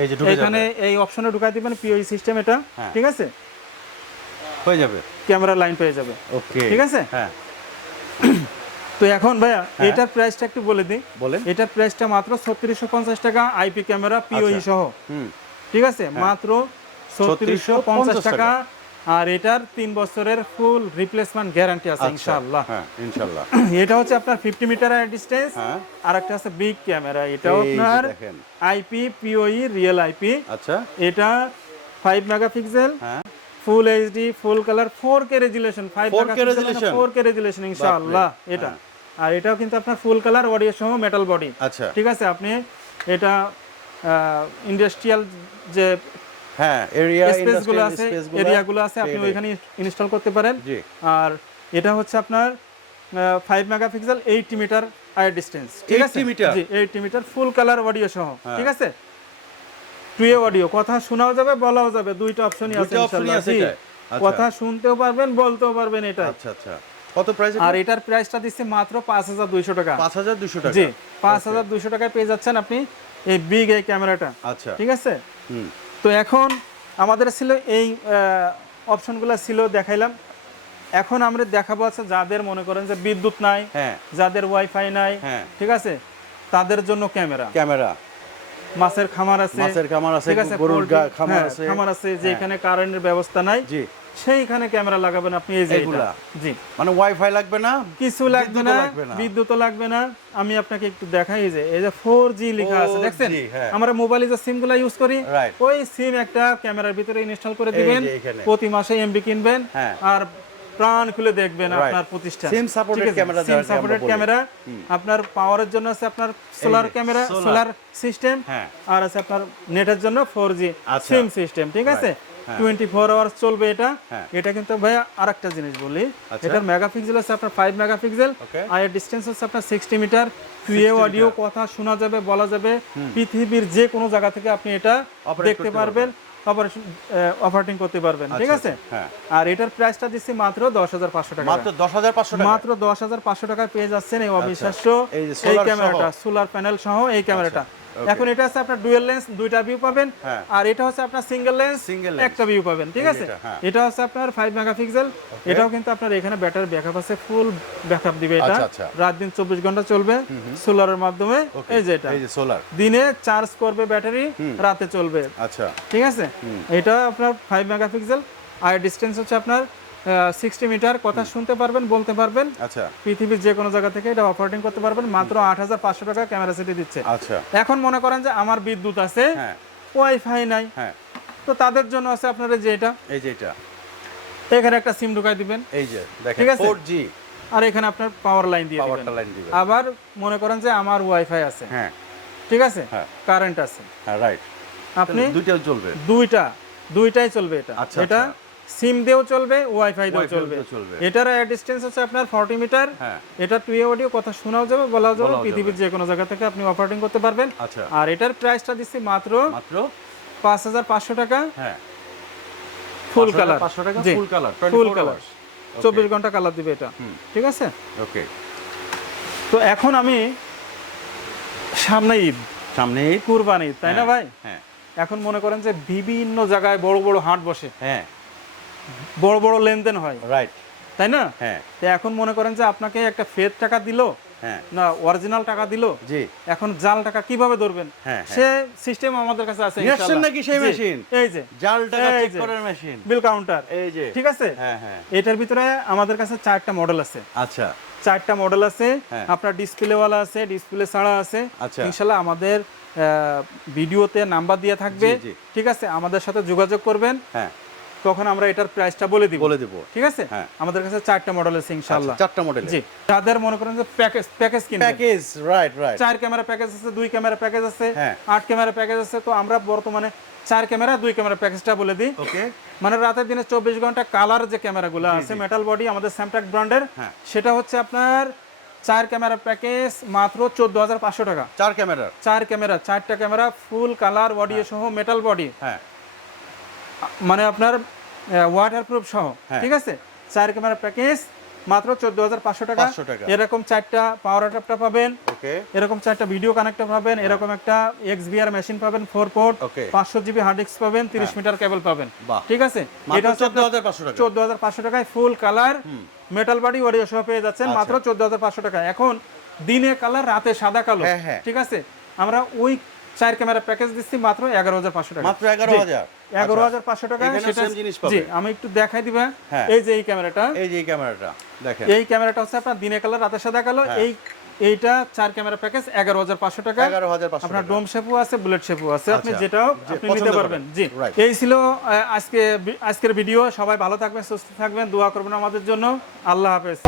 Speaker 2: এই যে ঢুকে
Speaker 1: এখানে এই অপশনে ঢুকাই দিবেন পিওই সিস্টেম এটা।
Speaker 2: হ্যাঁ।
Speaker 1: ঠিক আছে?
Speaker 2: হয়ে যাবে।
Speaker 1: ক্যামেরা লাইন পেয়ে যাবে।
Speaker 2: ওকে।
Speaker 1: ঠিক আছে?
Speaker 2: হ্যাঁ।
Speaker 1: তো এখন ভাইয়া এটার প্রাইসটা একটু বলে দিই।
Speaker 2: বলেন।
Speaker 1: এটার প্রাইসটা মাত্র ছত্রিশশো পঞ্চাশ টাকা আইপি ক্যামেরা পিওই
Speaker 2: আচ্ছা।
Speaker 1: সহ।
Speaker 2: হুম।
Speaker 1: ঠিক আছে? মাত্র ছত্রিশশো পঞ্চাশ
Speaker 2: 3650
Speaker 1: টাকা আর এটার তিন বছরের ফুল রিপ্লেসমেন্ট গ্যারান্টি আছে
Speaker 2: আচ্ছা,
Speaker 1: ইনশাআল্লাহ।
Speaker 2: হ্যাঁ ইনশাল্লাহ
Speaker 1: এটা হচ্ছে আপনার ফিফটি মিটার ডিস্টেন্স
Speaker 2: হ্যাঁ।
Speaker 1: আর একটা আছে বিগ ক্যামেরা
Speaker 2: যে
Speaker 1: আপনার। আইপি পিওই রিয়েল আইপি
Speaker 2: আচ্ছা।
Speaker 1: এটা ফাইভ মেগাপিক্সেল
Speaker 2: হ্যাঁ।
Speaker 1: Full HD full colour four K resolution five
Speaker 2: 4K resolution?
Speaker 1: Four K resolution ইনশাআল্লাহ এটা। আর এটাও কিন্তু আপনার ফুল কালার অডিও সহ মেটাল বডি
Speaker 2: আচ্ছা।
Speaker 1: ঠিক আছে আপনি এটা ইন্ডাস্ট্রিয়াল যে
Speaker 2: হ্যাঁ এরিয়া
Speaker 1: স্পেস আছে এরিয়াগুলো আছে আপনি ওইখানে ইনস্টল করতে পারেন। আর এটা হচ্ছে আপনার five megapixel eight metre IR distance ঠিক আছে?
Speaker 2: মিটার?
Speaker 1: জি eight metre full colour audio সহ ঠিক আছে? টুয়ে অডিও কথা শোনাও যাবে বলাও যাবে দুইটা অপশনই আছে ইনশাআল্লাহ জি।
Speaker 2: আচ্ছা।
Speaker 1: কথা শুনতেও পারবেন বলতেও পারবেন এটা
Speaker 2: আচ্ছা আচ্ছা। কত প্রাইস
Speaker 1: আর এটার প্রাইসটা দিচ্ছে মাত্র পাঁচ হাজার দুইশো টাকা।
Speaker 2: পাঁচ হাজার দুশো টাকা?
Speaker 1: জি পাঁচ হাজার দুইশো টাকায় পেয়ে যাচ্ছেন আপনি এই বিগ এই ক্যামেরাটা
Speaker 2: আচ্ছা।
Speaker 1: ঠিক আছে?
Speaker 2: হুম।
Speaker 1: তো এখন আমাদের ছিল এই অপশনগুলো ছিল দেখাইলাম। এখন আমরা দেখাবো আছে যাদের মনে করেন যে বিদ্যুৎ নাই
Speaker 2: হ্যাঁ।
Speaker 1: যাদের ওয়াইফাই নাই
Speaker 2: হ্যাঁ।
Speaker 1: ঠিক আছে? তাদের জন্য ক্যামেরা।
Speaker 2: ক্যামেরা।
Speaker 1: মাছের খামার আছে।
Speaker 2: মাছের খামার আছে
Speaker 1: ঠিক আছে
Speaker 2: গরুর খামার
Speaker 1: হ্যাঁ,
Speaker 2: আছে।
Speaker 1: খামার আছে যেখানে কারেন্টের ব্যবস্থা নাই।
Speaker 2: জি।
Speaker 1: সেইখানে ক্যামেরা লাগাবেন আপনি এই যে
Speaker 2: এগুলা?
Speaker 1: জি।
Speaker 2: মানে ওয়াইফাই লাগবে না?
Speaker 1: কিছু লাগবে না। বিদ্যুৎ লাগবে না। আমি আপনাকে একটু দেখাই এই যে এই যে ফোর জি লেখা আছে
Speaker 2: 4G,
Speaker 1: দেখছেন?
Speaker 2: হ্যাঁ।
Speaker 1: আমরা মোবাইলে যে সিমগুলা ইউজ করি ওই সিম একটা ক্যামেরার ভিতরে ইনস্টল করে দিবেন। প্রতি মাসে এমবি কিনবেন
Speaker 2: হ্যাঁ।
Speaker 1: আর প্রাণ খুলে দেখবেন আপনার প্রতিষ্ঠান।
Speaker 2: SIM supported camera
Speaker 1: SIM supported camera আপনার পাওয়ারের জন্য আছে আপনার সোলার ক্যামেরা সোলার সিস্টেম
Speaker 2: হ্যাঁ।
Speaker 1: আর আছে আপনার নেটের জন্য ফোর জি
Speaker 2: আচ্ছা।
Speaker 1: সিম সিস্টেম ঠিক আছে। টোয়েন্টি ফোর আওয়ার্স চলবে এটা।
Speaker 2: হ্যাঁ।
Speaker 1: এটা কিন্তু আরেকটা জিনিস বলি।
Speaker 2: আচ্ছা।
Speaker 1: এটার মেগাপিক্সেল আছে আপনার ফাইভ মেগাপিক্সেল. আর ডিস্টেন্স হচ্ছে আপনার সিক্সটি মিটার অডিও কথা শোনা যাবে বলা যাবে। পৃথিবীর যে কোনো জায়গা থেকে আপনি এটা দেখতে পারবেন অপারেশন অপারেটিং করতে পারবেন ঠিক
Speaker 2: আচ্ছা,
Speaker 1: আছে
Speaker 2: হ্যাঁ।
Speaker 1: আর এটার প্রাইসটা দিচ্ছি মাত্র দশ হাজার পাঁচশো টাকা।
Speaker 2: মাত্র দশ হাজার পাঁচশো টাকা?
Speaker 1: মাত্র দশ হাজার পাঁচশো টাকায় পেয়ে যাচ্ছেন এই অবিশ্বাস্য
Speaker 2: এই
Speaker 1: ক্যামেরাটা
Speaker 2: আচ্ছা,
Speaker 1: সোলার প্যানেল সহ এই ক্যামেরাটা. এখন এটা আছে আপনার ডুয়েল লেন্স দুইটা ভিউ পাবেন।
Speaker 2: হ্যাঁ।
Speaker 1: আর এটা হচ্ছে আপনার সিঙ্গেল লেন্স
Speaker 2: lens।
Speaker 1: একটা ভিউ পাবেন ঠিক আছে?
Speaker 2: হ্যাঁ।
Speaker 1: এটা হচ্ছে আপনার ফাইভ মেগাপিক্সেল এটাও কিন্তু আপনার এখানে ব্যাটারি ব্যাকআপ আছে ফুল ব্যাকআপ দিবে এটা।
Speaker 2: আচ্ছা, আচ্ছা।
Speaker 1: রাত দিন চব্বিশ ঘণ্টা চলবে সোলারের মাধ্যমে এই যে এটা।
Speaker 2: এই যে সোলার
Speaker 1: দিনে চার্জ করবে ব্যাটারি রাতে চলবে।
Speaker 2: আচ্ছা।
Speaker 1: ঠিক আছে? এটা আপনার ফাইভ মেগাপিক্সেল আর ডিস্টেন্স হচ্ছে আপনার সিক্সটি মিটার কথা শুনতে পারবেন বলতে পারবেন।
Speaker 2: আচ্ছা।
Speaker 1: পৃথিবীর যে কোনো জায়গা থেকে এটা অপারেটিং করতে পারবেন। মাত্র আট হাজার পাঁচশো টাকা ক্যামেরা সেটি দিচ্ছে।
Speaker 2: আচ্ছা।
Speaker 1: এখন মনে করেন যে আমার বিদ্যুৎ আছে
Speaker 2: হ্যাঁ।
Speaker 1: ওয়াইফাই নাই।
Speaker 2: হ্যাঁ।
Speaker 1: তো তাদের জন্য আছে আপনার যে এটা।
Speaker 2: এই যে এটা।
Speaker 1: এখানে একটা সিম ঢুকাই দিবেন।
Speaker 2: এই যে দেখেন
Speaker 1: ঠিক আছে?
Speaker 2: ফোর জি
Speaker 1: আর এখানে আপনার পাওয়ার লাইন দিয়ে দিবেন।
Speaker 2: পাওয়ারটা লাইন দিবে
Speaker 1: আবার মনে করেন যে আমার ওয়াইফাই আছে।
Speaker 2: হ্যাঁ।
Speaker 1: ঠিক আছে?
Speaker 2: হ্যাঁ।
Speaker 1: কারেন্ট আছে।
Speaker 2: হ্যাঁ রাইট
Speaker 1: আপনি
Speaker 2: দুইটাও চলবে।
Speaker 1: দুইটা দুইটাই চলবে এটা।
Speaker 2: আচ্ছা,
Speaker 1: এটা সিম দিয়েও চলবে ওয়াইফাই দিয়েও চলবে। এটার ডিস্টেন্স হচ্ছে আপনার 40 মিটার
Speaker 2: হ্যাঁ।
Speaker 1: এটা টু এ অডিও কথা শোনাও যাবে বলাও যাবে পৃথিবীর যে কোনো জায়গা থেকে আপনি অপারেটিং করতে পারবেন।
Speaker 2: আচ্ছা।
Speaker 1: আর এটার প্রাইসটা দিচ্ছি মাত্র
Speaker 2: মাত্র
Speaker 1: পাঁচ হাজার পাঁচশো টাকা।
Speaker 2: হ্যাঁ।
Speaker 1: ফুল কালার
Speaker 2: পাঁচশো টাকা ফুল কালার
Speaker 1: ফুল কালার চব্বিশ ঘণ্টা কালার দিবে এটা। ঠিক আছে?
Speaker 2: ওকে
Speaker 1: তো এখন আমি সামনে ঈদ।
Speaker 2: সামনে এই
Speaker 1: কুরবান ঈদ তাই না ভাই?
Speaker 2: হ্যাঁ।
Speaker 1: এখন মনে করেন যে বিভিন্ন জায়গায় বড় বড় হাট বসে।
Speaker 2: হ্যাঁ।
Speaker 1: বড় বড় লেনদেন হয়।
Speaker 2: রাইট
Speaker 1: তাই না?
Speaker 2: হ্যাঁ।
Speaker 1: তো এখন মনে করেন যে আপনাকে একটা ফেদ টাকা দিল
Speaker 2: হ্যাঁ।
Speaker 1: না অরিজিনাল টাকা দিল
Speaker 2: জি।
Speaker 1: এখন জাল টাকা কীভাবে ধরবেন?
Speaker 2: হ্যাঁ,
Speaker 1: সে সিস্টেম আমাদের কাছে আছে ইনশাআল্লাহ।
Speaker 2: নাকি সেই machine?
Speaker 1: এই যে।
Speaker 2: জাল টাকা চেক করার মেশিন
Speaker 1: বিল কাউন্টার
Speaker 2: এই যে।
Speaker 1: ঠিক আছে?
Speaker 2: হ্যাঁ হ্যাঁ।
Speaker 1: এটার ভিতরে আমাদের কাছে চারটা মডেল আছে।
Speaker 2: আচ্ছা।
Speaker 1: চারটা মডেল আছে।
Speaker 2: হ্যাঁ।
Speaker 1: আপনার ডিসপ্লেওয়ালা আছে ডিসপ্লে ছাড়া আছে।
Speaker 2: আচ্ছা।
Speaker 1: ইনশাল্লাহ আমাদের ভিডিওতে নাম্বার দিয়ে থাকবে। ঠিক আছে? আমাদের সাথে যোগাযোগ করবেন।
Speaker 2: হ্যাঁ।
Speaker 1: তখন আমরা এটার প্রাইসটা বলে দিব।
Speaker 2: বলে দেবো।
Speaker 1: ঠিক আছে?
Speaker 2: হ্যাঁ।
Speaker 1: আমাদের কাছে চারটা মডেল আছে ইনশাআল্লাহ।
Speaker 2: আচ্ছা, চারটা মডেল
Speaker 1: জি। যাদের মনে করেন যে প্যাকেজ প্যাকেজ কিনবেন।
Speaker 2: প্যাকেজ রাইট রাইট
Speaker 1: চার ক্যামেরা প্যাকেজ আছে দুই ক্যামেরা প্যাকেজ আছে
Speaker 2: হ্যাঁ।
Speaker 1: আট ক্যামেরা প্যাকেজ আছে। তো আমরা বর্তমানে চার ক্যামেরা দুই ক্যামেরা প্যাকেজটা বলে দিই।
Speaker 2: ওকে
Speaker 1: মানে রাতের দিনে চব্বিশ ঘণ্টা কালার যে ক্যামেরাগুলো আছে মেটাল বডি আমাদের স্যামটাক ব্র্যান্ডের। সেটা হচ্ছে আপনার চার ক্যামেরা প্যাকেজ মাত্র চোদ্দ হাজার পাঁচশো টাকা।
Speaker 2: চার ক্যামেরা
Speaker 1: চার ক্যামেরা চারটা ক্যামেরা ফুল কালার বডি সহ মেটাল বডি
Speaker 2: হ্যাঁ।
Speaker 1: মানে আপনার ওয়াটার প্রুফ সহ
Speaker 2: হ্যাঁ।
Speaker 1: ঠিক আছে? চার ক্যামেরা প্যাকেজ মাত্র চোদ্দ হাজার পাঁচশো টাকা। এরকম চারটা পাওয়ার অ্যাডাপ্টার পাবেন।
Speaker 2: ওকে।
Speaker 1: এরকম চারটা ভিডিও কানেক্টর পাবেন। এরকম একটা এক্স বিআর মেশিন পাবেন ফোর পোর্ট. পাঁচশো জিবি হার্ড ডিস্ক পাবেন তিরিশ মিটার কেবল পাবেন। ঠিক আছে? এটা
Speaker 2: চোদ্দ হাজার পাঁচশো টাকা।
Speaker 1: চোদ্দ হাজার পাঁচশো টাকায় full colour metal body audio সহ পেয়ে যাচ্ছেন
Speaker 2: আচ্ছা।
Speaker 1: মাত্র চোদ্দ হাজার পাঁচশো টাকা। এখন দিনে কালার রাতে সাদা কালো।
Speaker 2: হ্যাঁ, হ্যাঁ।
Speaker 1: ঠিক আছে? আমরা ওই চার ক্যামেরা প্যাকেজ দিচ্ছি মাত্র এগারো হাজার পাঁচশো টাকা।
Speaker 2: মাত্র এগারো হাজার।
Speaker 1: এগারো হাজার পাঁচশো টাকা। সেটা
Speaker 2: জিনিস
Speaker 1: জি আমি একটু দেখাই দিবা।
Speaker 2: হ্যাঁ।
Speaker 1: এই যে এই ক্যামেরাটা।
Speaker 2: এই যে এই ক্যামেরাটা দেখেন।
Speaker 1: এই ক্যামেরাটা হচ্ছে আপনার দিনে কালার রাতে সাদা কালো।
Speaker 2: হ্যাঁ।
Speaker 1: এই এইটা চার ক্যামেরা প্যাকেজ এগারো হাজার পাঁচশো টাকা।
Speaker 2: এগারো হাজার পাঁচশো
Speaker 1: আপনার ডোম শেপও আছে বুলেট শেপও আছে। আপনি
Speaker 2: আচ্ছা।
Speaker 1: যেটাও আপনি নিতে পারবেন। জি। এই ছিল আজকে আজকের ভিডিও। সবাই ভালো থাকবেন সুস্থ থাকবেন। দোয়া করবেন আমাদের জন্য। আল্লাহ হাফেজ।